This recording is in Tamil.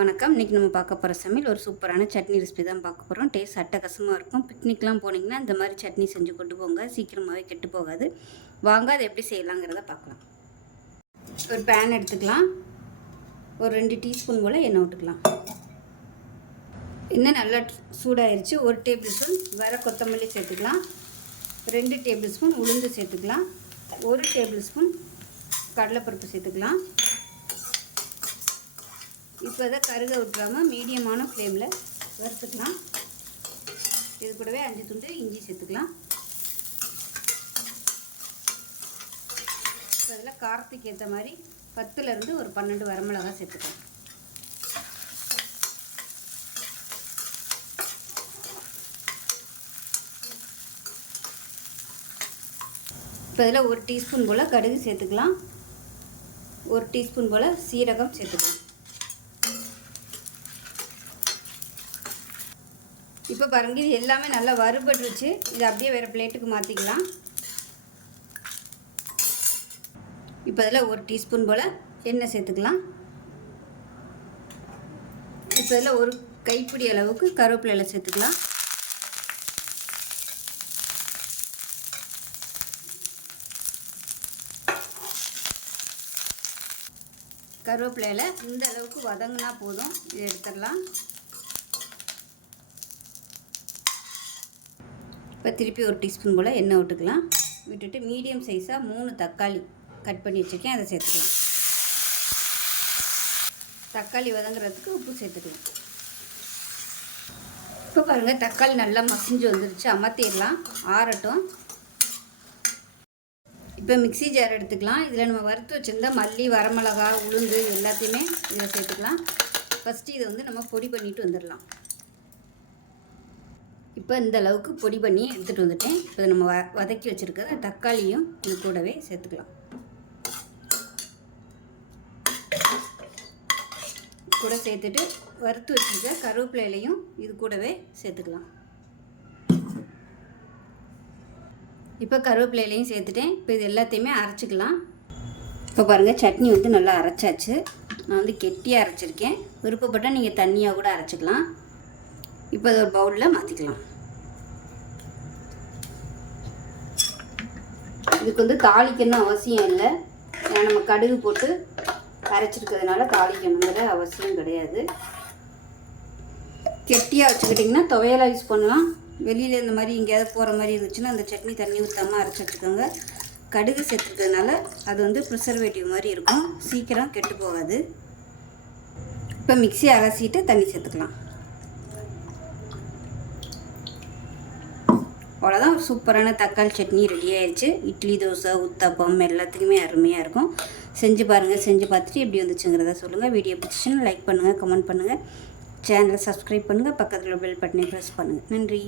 வணக்கம். இன்றைக்கி நம்ம பார்க்க போகிற சமையல் ஒரு சூப்பரான சட்னி ரெசிபி தான் பார்க்க போகிறோம். டேஸ்ட் அட்டகாசமாக இருக்கும். பிக்னிக்லாம் போனீங்கன்னா இந்த மாதிரி சட்னி செஞ்சு கொண்டு போங்க, சீக்கிரமாகவே கெட்டு போகாது. வாங்க அதை எப்படி செய்யலாங்கிறத பார்க்கலாம். ஒரு பேன் எடுத்துக்கலாம். ஒரு 2 டீஸ்பூன் போல் எண்ணெய் விட்டுக்கலாம். எண்ணெய் நல்லா சூடாயிருச்சு. 1 டேபிள் ஸ்பூன் வர கொத்தமல்லி சேர்த்துக்கலாம். 2 டேபிள் ஸ்பூன் உளுந்து சேர்த்துக்கலாம். 1 டேபிள் ஸ்பூன் கடலைப்பருப்பு சேர்த்துக்கலாம். இப்போ இதை கருக விட்டுறாமல் மீடியமான ஃப்ளேமில் வறுத்துக்கலாம். இது கூடவே 5 துண்டு இஞ்சி சேர்த்துக்கலாம். இப்போ அதில் காரத்துக்கு ஏற்ற மாதிரி 10லேருந்து ஒரு 12 வரமிளகாய் சேர்த்துக்கலாம். இப்போ இதில் 1 டீஸ்பூன் போல் கடுகு சேர்த்துக்கலாம். 1 டீஸ்பூன் போல் சீரகம் சேர்த்துக்கலாம். இப்போ பாருங்க, இது எல்லாமே நல்லா வறுபட்டுருச்சு. இது அப்படியே வேறு பிளேட்டுக்கு மாற்றிக்கலாம். இப்போ அதில் 1 டீஸ்பூன் போல் எண்ணெய் சேர்த்துக்கலாம். இப்போ அதில் ஒரு கைப்பிடி அளவுக்கு கருவேப்பிலை சேர்த்துக்கலாம். கருவேப்பிலையில் இந்த அளவுக்கு வதங்கினா போதும். இது எடுத்துடலாம். இப்போ திருப்பி 1 டீஸ்பூன் போல் எண்ணெய் விட்டுக்கலாம். விட்டுட்டு மீடியம் சைஸாக 3 தக்காளி கட் பண்ணி வச்சுருக்கேன், அதை சேர்த்துக்கலாம். தக்காளி வதங்குறதுக்கு உப்பு சேர்த்துக்கலாம். இப்போ பாருங்கள், தக்காளி நல்லா மசிஞ்சு வந்துருச்சு. அமர்த்திடலாம், ஆறட்டும். இப்போ மிக்ஸி ஜார் எடுத்துக்கலாம். இதில் நம்ம வறுத்து வச்சுருந்தா மல்லி, வரமிளகா, உளுந்து எல்லாத்தையுமே இதில் சேர்த்துக்கலாம். ஃபஸ்ட்டு இதை வந்து நம்ம பொடி பண்ணிட்டு வந்துடலாம். இப்போ இந்த அளவுக்கு பொடி பண்ணி எடுத்துகிட்டு வந்துட்டேன். இப்போ நம்ம வதக்கி வச்சுருக்கிற தக்காளியும் இது கூடவே சேர்த்துக்கலாம். கூட சேர்த்துட்டு வறுத்து வச்சுருக்க கருவேப்பிலையும் இது கூடவே சேர்த்துக்கலாம். இப்போ கருவேப்பிலையும் சேர்த்துட்டேன். இப்போ இது எல்லாத்தையுமே அரைச்சிக்கலாம். இப்போ பாருங்கள், சட்னி வந்து நல்லா அரைச்சாச்சு. நான் வந்து கெட்டியாக அரைச்சிருக்கேன். விருப்பப்பட்டால் நீங்கள் தண்ணியாக கூட அரைச்சிக்கலாம். இப்போ அதை ஒரு பவுலில் மாற்றிக்கலாம். இதுக்கு வந்து தாளிக்கணும் அவசியம் இல்லை. ஏன்னா நம்ம கடுகு போட்டு அரைச்சிருக்கிறதுனால தாளிக்கணுங்கிற அவசியம் கிடையாது. கெட்டியாக வச்சுக்கிட்டிங்கன்னா துவையலாக யூஸ் பண்ணலாம். வெளியில் இந்த மாதிரி எங்கேயாவது போகிற மாதிரி இருந்துச்சுன்னா அந்த சட்னி தண்ணி ஊற்றாமல் அரைச்சி வச்சுக்கோங்க. கடுகு சேர்த்துக்கிறதுனால அது வந்து ப்ரிசர்வேட்டிவ் மாதிரி இருக்கும், சீக்கிரம் கெட்டு போகாது. இப்போ மிக்ஸி அலசிட்டு தண்ணி சேர்த்துக்கலாம். அவ்வளோதான், சூப்பரான தக்காளி சட்னி ரெடி ஆயிடுச்சு. இட்லி, தோசை, உத்தப்பம் எல்லாத்துக்குமே அருமையாக இருக்கும். செஞ்சு பாருங்கள். செஞ்சு பார்த்துட்டு எப்படி வந்துச்சுங்கிறத சொல்லுங்கள். வீடியோ பிடிச்சுன்னா லைக் பண்ணுங்கள், கமெண்ட் பண்ணுங்கள், சேனலை சப்ஸ்கிரைப் பண்ணுங்கள், பக்கத்தில் பெல் பட்டனை ப்ரெஸ் பண்ணுங்கள். நன்றி.